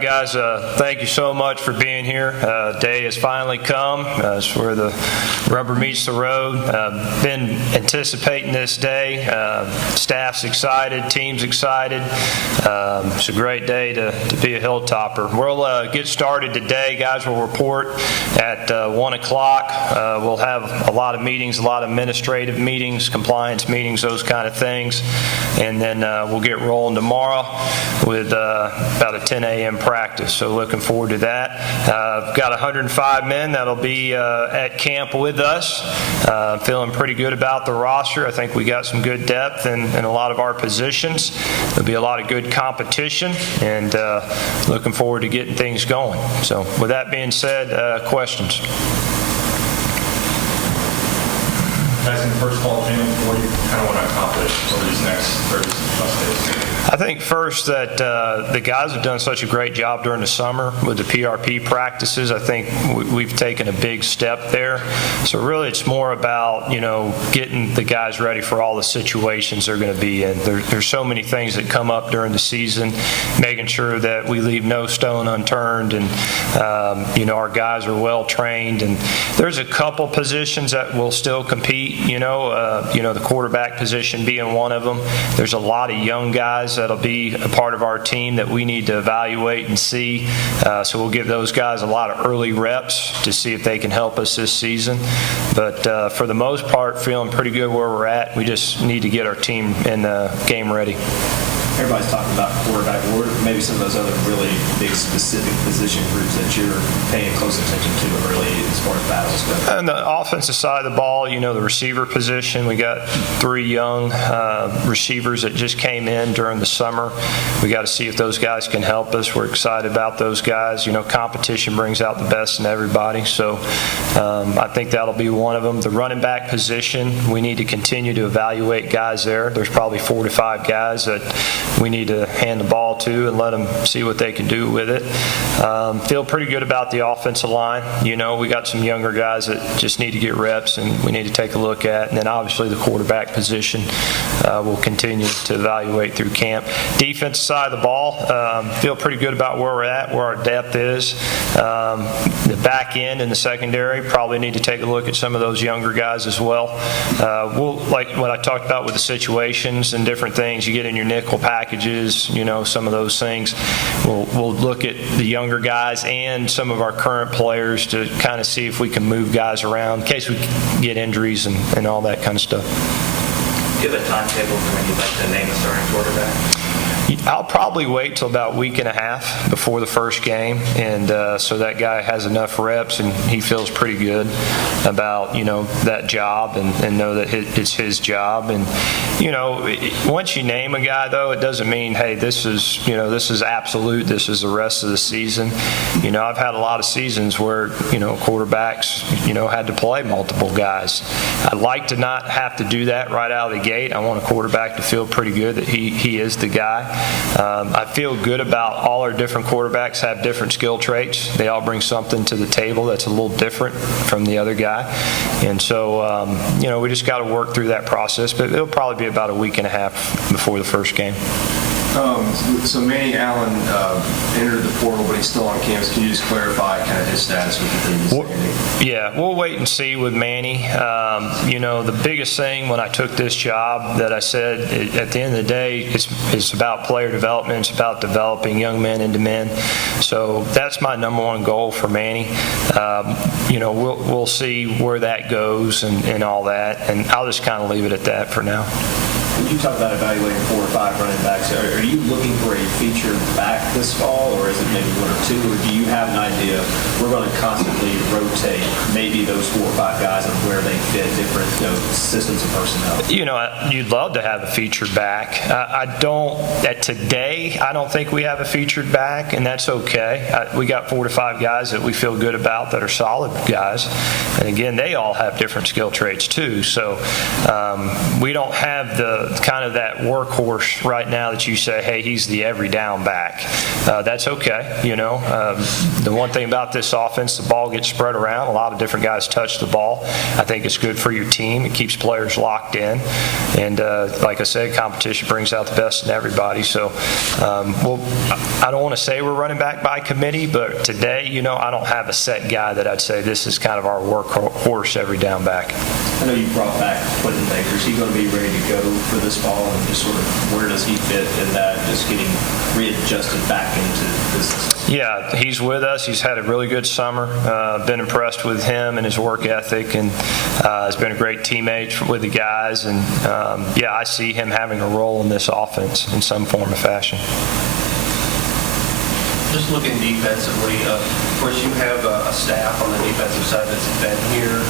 Guys, thank you so much for being here. Day has finally come. It's where the rubber meets the road. Been anticipating this day. Staff's excited, team's excited. It's a great day to be a Hilltopper. We'll get started today. Guys will report at 1 o'clock. We'll have a lot of meetings, a lot of administrative meetings, compliance meetings, those kind of things. And then we'll get rolling tomorrow with about a 10 a.m. practice, so looking forward to that. Got 105 men that'll be at camp with us. Feeling pretty good about the roster. I think we got some good depth in a lot of our positions. There'll be a lot of good competition, and looking forward to getting things going. So with that being said, questions? Guys, in the first call, Jim, what do you kind of want to accomplish over these next 30+ days? I think first that the guys have done such a great job during the summer with the PRP practices. I think we've taken a big step there. So really it's more about, getting the guys ready for all the situations they're going to be in. There's so many things that come up during the season, making sure that we leave no stone unturned, and our guys are well trained. And there's a couple positions that will still compete, the quarterback position being one of them. There's a lot of young guys that'll be a part of our team that we need to evaluate and see. So we'll give those guys a lot of early reps to see if they can help us this season. But for the most part, feeling pretty good where we're at. We just need to get our team in the game ready. Everybody's talking about quarterback. What are maybe some of those other really big specific position groups that you're paying close attention to early as far as battles go? On the offensive side of the ball, the receiver position, we got 3 young receivers that just came in during the summer. We got to see if those guys can help us. We're excited about those guys. Competition brings out the best in everybody. So I think that'll be one of them. The running back position, we need to continue to evaluate guys there. There's probably 4 to 5 guys that we need to hand the ball to and let them see what they can do with it. Feel pretty good about the offensive line. We got some younger guys that just need to get reps, and we need to take a look at. And then obviously the quarterback position we'll continue to evaluate through camp. Defensive side of the ball, feel pretty good about where we're at, where our depth is. The back end and the secondary, probably need to take a look at some of those younger guys as well. We'll, like what I talked about with the situations and different things, you get in your nickel packages, some of those things. We'll look at the younger guys and some of our current players to kind of see if we can move guys around in case we get injuries and all that kind of stuff. Do you have a timetable for when you'd like to name a starting quarterback? I'll probably wait till about a week and a half before the first game, and so that guy has enough reps and he feels pretty good about that job and know that it's his job. And once you name a guy, though, it doesn't mean, hey, this is absolute, this is the rest of the season. I've had a lot of seasons where quarterbacks had to play multiple guys. I'd like to not have to do that right out of the gate. I want a quarterback to feel pretty good that he is the guy. I feel good about all our different quarterbacks have different skill traits. They all bring something to the table that's a little different from the other guy. And so, we just got to work through that process. But it'll probably be about a week and a half before the first game. So Manny Allen entered the portal, but he's still on campus. Can you just clarify kind of his status with the team? Yeah, we'll wait and see with Manny. The biggest thing when I took this job that I said at the end of the day, it's about player development. It's about developing young men into men. So that's my number one goal for Manny. We'll see where that goes and all that, and I'll just kind of leave it at that for now. When you talk about evaluating 4 or 5 running backs, are you looking for a featured back this fall, or is it maybe 1 or 2, or do you have an idea we're going to constantly rotate maybe those 4 or 5 guys and where they fit different systems of personnel? You'd love to have a featured back. Today, I don't think we have a featured back, and that's okay. We got 4 to 5 guys that we feel good about that are solid guys. And again, they all have different skill traits too. So we don't have the kind of that workhorse right now that you say, hey, he's the every down back. That's okay, you know. The one thing about this offense, the ball gets spread around. A lot of different guys touch the ball. I think it's good for your team. It keeps players locked in. And like I said, competition brings out the best in everybody. So, I don't want to say we're running back by committee, but today, you know, I don't have a set guy that I'd say this is kind of our workhorse every down back. I know you brought back Quentin Baker. Is he going to be ready to go for this fall? And just sort of where does he fit in that, just getting readjusted back into business? Yeah, he's with us. He's had a really good summer. Been impressed with him and his work ethic, and has been a great teammate with the guys. And yeah, I see him having a role in this offense in some form or fashion. Just looking defensively, of course, you have a staff on the defensive side that's been here.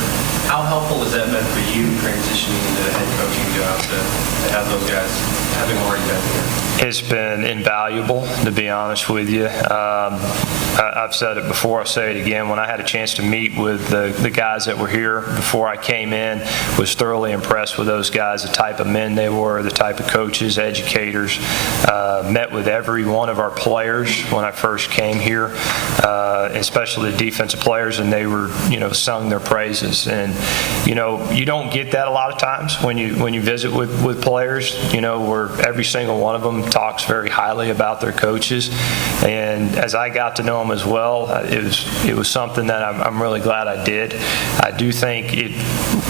How helpful has that been for you transitioning into the head coaching job to have those guys having already been here? It's been invaluable, to be honest with you. I've said it before, I'll say it again. When I had a chance to meet with the guys that were here before I came in, was thoroughly impressed with those guys, the type of men they were, the type of coaches, educators. Met with every one of our players when I first came here, especially the defensive players, and they were, you know, sung their praises. And, you know, you don't get that a lot of times when you visit with players, you know, where every single one of them talks very highly about their coaches. And as I got to know them as well, it was something that I'm really glad I did. I do think it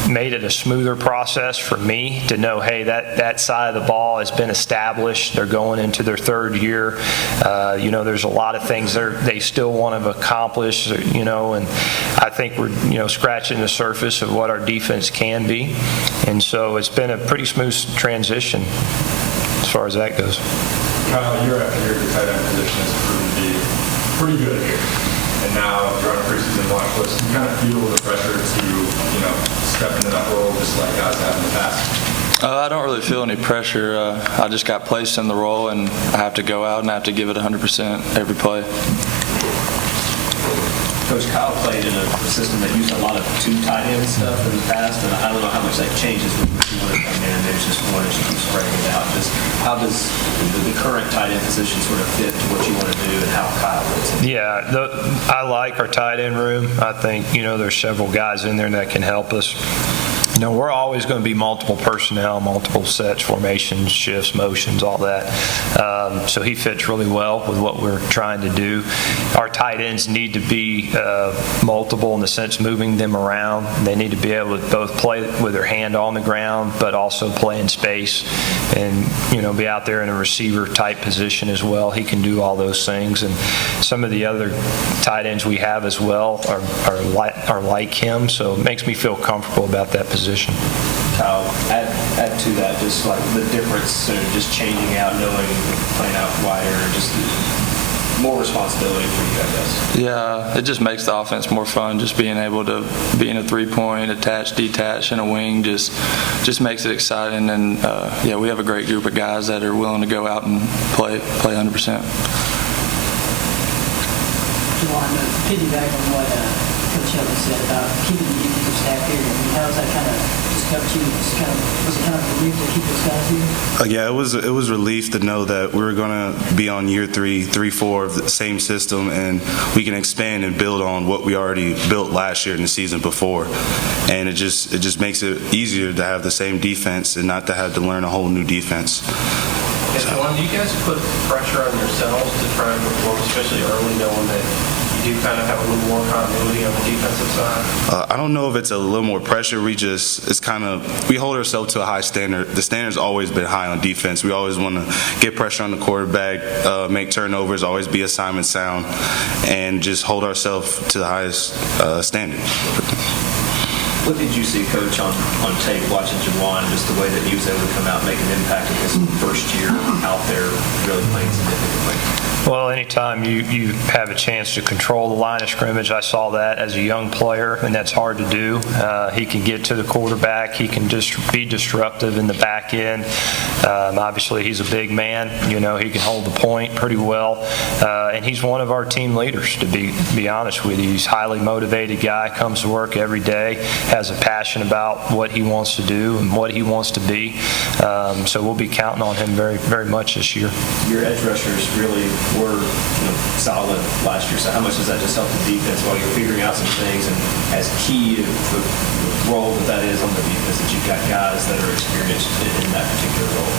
made it a smoother process for me to know, hey, that side of the ball has been established. They're going into their third year. You know, there's a lot of things they still want to accomplish, you know, and I think we're, you know, scratching the surface of what our defense can be. And so it's been a pretty smooth transition as far as that goes. Kyle, year after year, the tight end position has proven to be pretty good here. And now you're on a preseason watch list. You kind of feel the pressure to, you know, step into that role just like guys have in the past. I don't really feel any pressure. I just got placed in the role, and I have to go out and I have to give it 100% every play. Coach, Kyle played in a system that used a lot of two tight end stuff in the past, and I don't know how much that changes when you want to come in. There's just one and you keep spreading it out. Just how does the current tight end position sort of fit to what you want to do and how Kyle fits in? Yeah, I like our tight end room. I think, you know, there's several guys in there that can help us. You know, we're always going to be multiple personnel, multiple sets, formations, shifts, motions, all that. So he fits really well with what we're trying to do. Our tight ends need to be multiple in the sense moving them around. They need to be able to both play with their hand on the ground, but also play in space and, you know, be out there in a receiver type position as well. He can do all those things. And some of the other tight ends we have as well are like him. So it makes me feel comfortable about that position. Kyle, add to that just like the difference, just changing out, knowing, playing out wider, just more responsibility for you, I guess. Yeah, it just makes the offense more fun. Just being able to be in a three-point, attach, detach, and a wing just makes it exciting. And yeah, we have a great group of guys that are willing to go out and play 100%. Juwan, piggyback on what Coach Helton said about keeping the defensive staff here. I mean, how does that kind of just help you? Was it kind of a relief to keep those guys here? Yeah, it was relief to know that we were going to be on year 4 of the same system, and we can expand and build on what we already built last year and the season before. And it just makes it easier to have the same defense and not to have to learn a whole new defense. Do you guys put pressure on yourselves to try and perform, especially early, knowing that you do kind of have a little more continuity on the defensive side? I don't know if it's a little more pressure. We hold ourselves to a high standard. The standard's always been high on defense. We always want to get pressure on the quarterback, make turnovers, always be assignment sound, and just hold ourselves to the highest standard. What did you see, Coach, on tape watching Juwan, just the way that he was able to come out and make an impact in his first year out there really playing significantly? Well, anytime you have a chance to control the line of scrimmage, I saw that as a young player, and that's hard to do. He can get to the quarterback. He can just be disruptive in the back end. Obviously, he's a big man. He can hold the point pretty well, and he's one of our team leaders, to be honest with you. He's a highly motivated guy, comes to work every day, has a passion about what he wants to do and what he wants to be. So we'll be counting on him very, very much this year. Your edge rushers really were solid last year. So how much does that just help the defense while you're figuring out some things, and as key to the role that is on the defense, that you've got guys that are experienced in that particular role?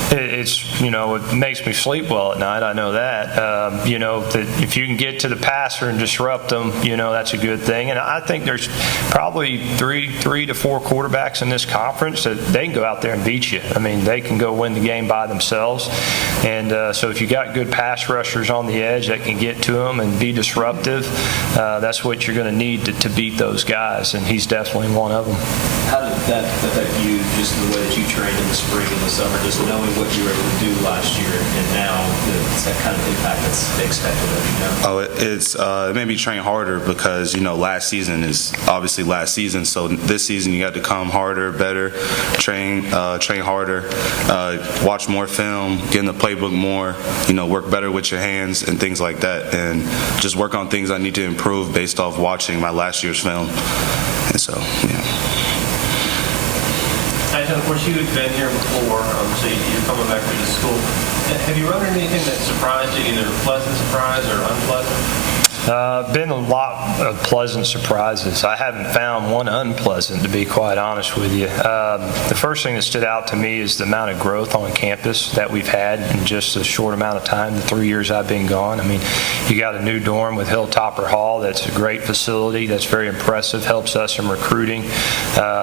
It makes me sleep well at night. I know that. That if you can get to the passer and disrupt them, that's a good thing. And I think there's probably three to four quarterbacks in this conference that they can go out there and beat you. I mean, they can go win the game by themselves. And so if you got good pass rushers on the edge that can get to them and be disruptive, that's what you're going to need to beat those guys. And he's definitely one of them. How did that affect you, just the way that you trained in the spring and the summer, just knowing what you were able to do last year, and now it's that kind of impact that's expected of you? It made me train harder because, last season is obviously last season. So this season you got to come harder, better, train harder, watch more film, get in the playbook more, work better with your hands and things like that, and just work on things I need to improve based off watching my last year's film. And so, yeah. And of course, you had been here before, so you're coming back to the school. Have you run into anything that surprised you, either pleasant surprise or unpleasant? Been a lot of pleasant surprises. I haven't found one unpleasant, to be quite honest with you. The first thing that stood out to me is the amount of growth on campus that we've had in just a short amount of time, the 3 years I've been gone. I mean, you got a new dorm with Hilltopper Hall. That's a great facility. That's very impressive, helps us in recruiting,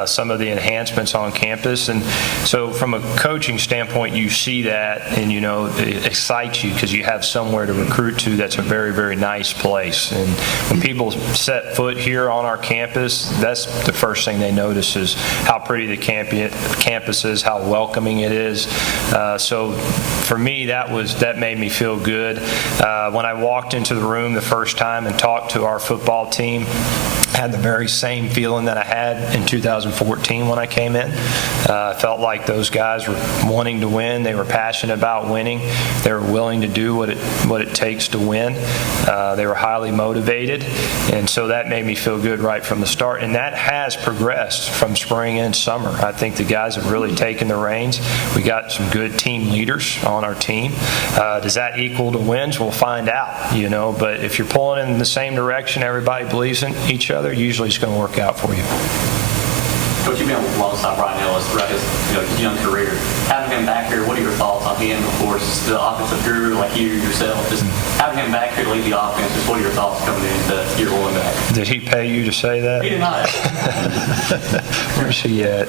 some of the enhancements on campus. And so from a coaching standpoint, you see that, and it excites you because you have somewhere to recruit to that's a very, very nice place. And when people set foot here on our campus, that's the first thing they notice is how pretty the campus is, how welcoming it is. So for me, that made me feel good. When I walked into the room the first time and talked to our football team, I had the very same feeling that I had in 2014 when I came in. I felt like those guys were wanting to win. They were passionate about winning. They were willing to do what it takes to win. They were highly motivated, and so that made me feel good right from the start. And that has progressed from spring and summer. I think the guys have really taken the reins. We got some good team leaders on our team. Does that equal to wins? We'll find out, But if you're pulling in the same direction, everybody believes in each other, usually it's going to work out for you. Coach, you've been alongside Brian Ellis throughout his young career. Having him back here, what are your thoughts on him? Of course, the offensive guru like you yourself. Just having him back here to lead the offense, just what are your thoughts coming into year one back? Did he pay you to say that? He did not. Where's he at?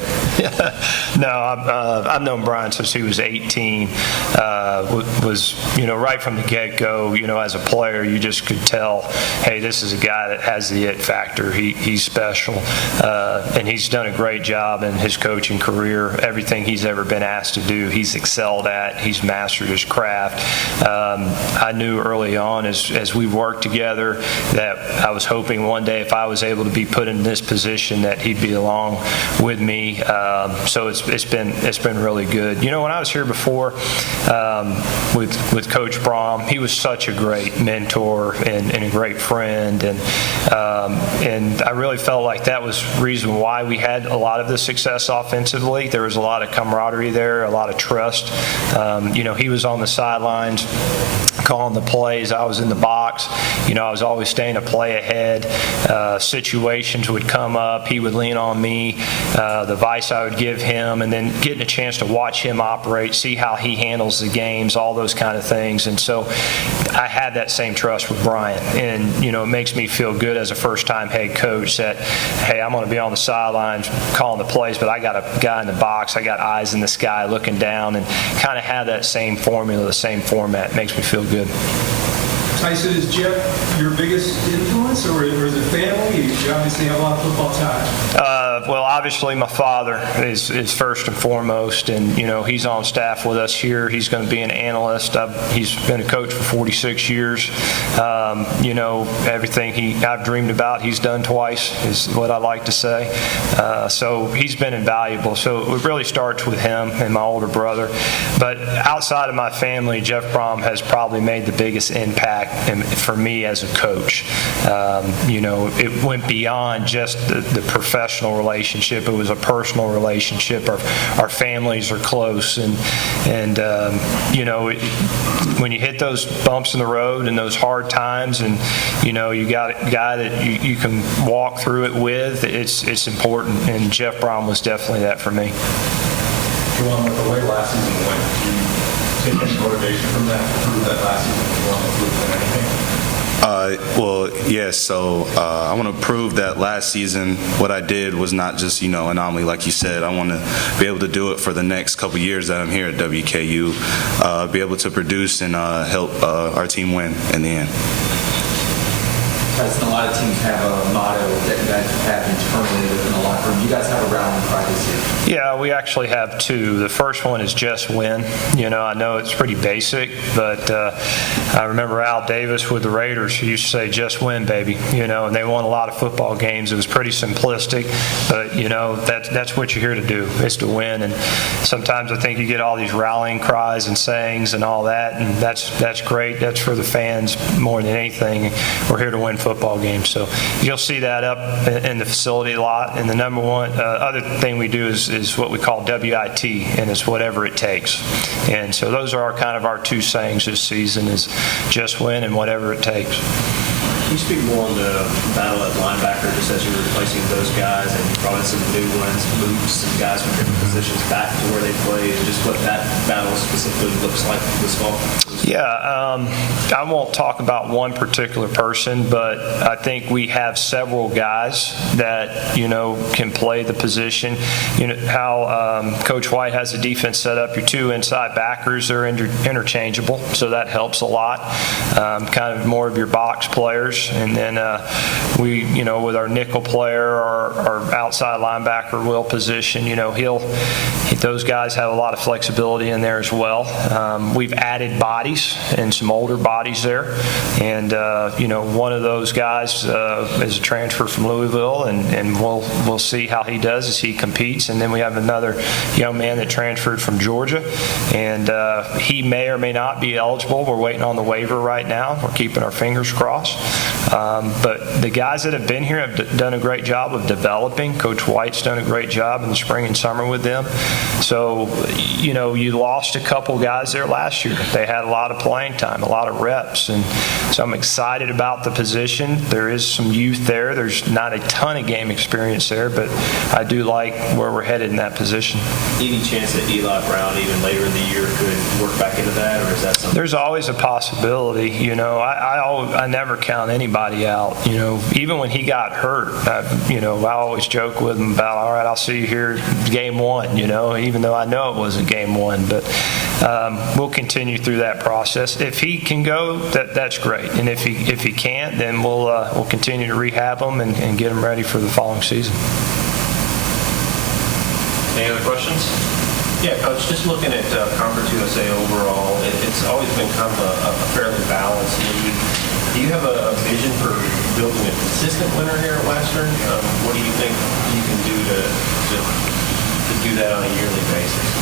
No, I've known Brian since he was 18. Was right from the get-go, as a player, you just could tell, hey, this is a guy that has the it factor. He's special, and he's done a great job in his coaching career. Everything he's ever been asked to do, he's excelled at. He's mastered his craft. I knew early on as we worked together that I was hoping one day if I was able to be put in this position that he'd be along with me. So it's been really good. When I was here before with Coach Brom, he was such a great mentor and a great friend, and I really felt like that was the reason why we had a lot of the success offensively. There was a lot of camaraderie there, a lot of trust. He was on the sidelines calling the plays. I was in the box. I was always staying a play ahead. Situations would come up. He would lean on me. The advice I would give him, and then getting a chance to watch him operate, see how he handles the games, all those kind of things. And so I had that same trust with Brian. And, it makes me feel good as a first-time head coach that, hey, I'm going to be on the sidelines calling the plays, but I got a guy in the box. I got eyes in the sky looking down, and kind of have that same formula, the same format. It makes me feel good. Tyson, is Jeff your biggest influence, or is it family? You obviously have a lot of football ties. Well, obviously, my father is first and foremost, and he's on staff with us here. He's going to be an analyst. He's been a coach for 46 years. Everything I've dreamed about, he's done twice, is what I like to say. So he's been invaluable. So it really starts with him and my older brother. But outside of my family, Jeff Brom has probably made the biggest impact for me as a coach. It went beyond just the professional relationship. It was a personal relationship. Our families are close, and when you hit those bumps in the road and those hard times, and you got a guy that you can walk through it with, it's important. And Jeff Brom was definitely that for me. Juwan, with the way last season went, did you take any motivation from that to prove that last season was more improved than anything? Well, yes. So I want to prove that last season what I did was not just anomaly, like you said. I want to be able to do it for the next couple years that I'm here at WKU, be able to produce and help our team win in the end. A lot of teams have a motto that you guys have internally within the locker room. You guys have a rallying cry this year. Yeah, we actually have two. The first one is just win. I know it's pretty basic, but I remember Al Davis with the Raiders, who used to say, just win, baby. And they won a lot of football games. It was pretty simplistic, but that's what you're here to do, is to win. And sometimes I think you get all these rallying cries and sayings and all that, and that's great. That's for the fans more than anything. We're here to win football games. So you'll see that up in the facility a lot. And the number one other thing we do is what we call WIT, and it's whatever it takes. And so those are our two sayings this season, is just win and whatever it takes. Can you speak more on the battle at linebacker, just as you're replacing those guys, and you brought in some new ones, moved some guys from different positions back to where they played, and just what that battle specifically looks like this fall? Yeah, I won't talk about one particular person, but I think we have several guys that, can play the position. How Coach White has the defense set up, your two inside backers are interchangeable, so that helps a lot. Kind of more of your box players. And then we, with our nickel player, our outside linebacker will position, those guys have a lot of flexibility in there as well. We've added bodies and some older bodies there. And, one of those guys is a transfer from Louisville, and we'll see how he does as he competes. And then we have another young man that transferred from Georgia, and he may or may not be eligible. We're waiting on the waiver right now. We're keeping our fingers crossed. But the guys that have been here have done a great job of developing. Coach White's done a great job in the spring and summer with them. So, you lost a couple guys there last year. They had a lot of playing time, a lot of reps. And so I'm excited about the position. There is some youth there. There's not a ton of game experience there, but I do like where we're headed in that position. Any chance that Eli Brown, even later in the year, could work back into that, or is that something? There's always a possibility. I never count anybody out. Even when he got hurt, I always joke with him about, all right, I'll see you here game one, even though I know it wasn't game one. But we'll continue through that process. If he can go, that's great. And if he can't, then we'll continue to rehab him and get him ready for the following season. Any other questions? Yeah, Coach, just looking at Conference USA overall, it's always been kind of a fairly balanced league. Do you have a vision for building a consistent winner here at Western? What do you think you can do to do that on a yearly basis?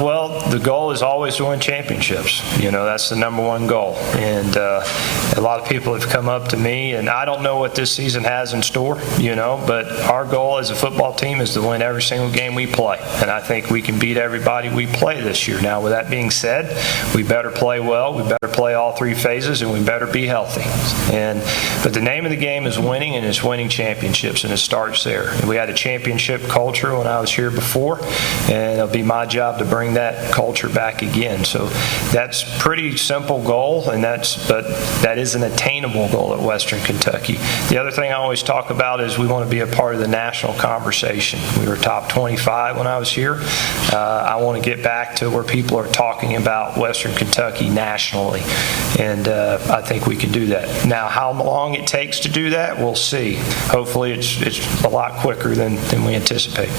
Well, the goal is always to win championships. That's the number one goal. And a lot of people have come up to me, and I don't know what this season has in store, but our goal as a football team is to win every single game we play. And I think we can beat everybody we play this year. Now, with that being said, we better play well, we better play all three phases, and we better be healthy. But the name of the game is winning, and it's winning championships, and it starts there. And we had a championship culture when I was here before, and it'll be my job job to bring that culture back again. So that's pretty simple goal, but that is an attainable goal at Western Kentucky. The other thing I always talk about is we want to be a part of the national conversation. We were top 25 when I was here. I want to get back to where people are talking about Western Kentucky nationally, and I think we can do that. Now, how long it takes to do that, we'll see. Hopefully, it's a lot quicker than we anticipate.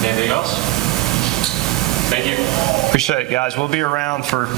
Anything else? Thank you. Appreciate it, guys. We'll be around for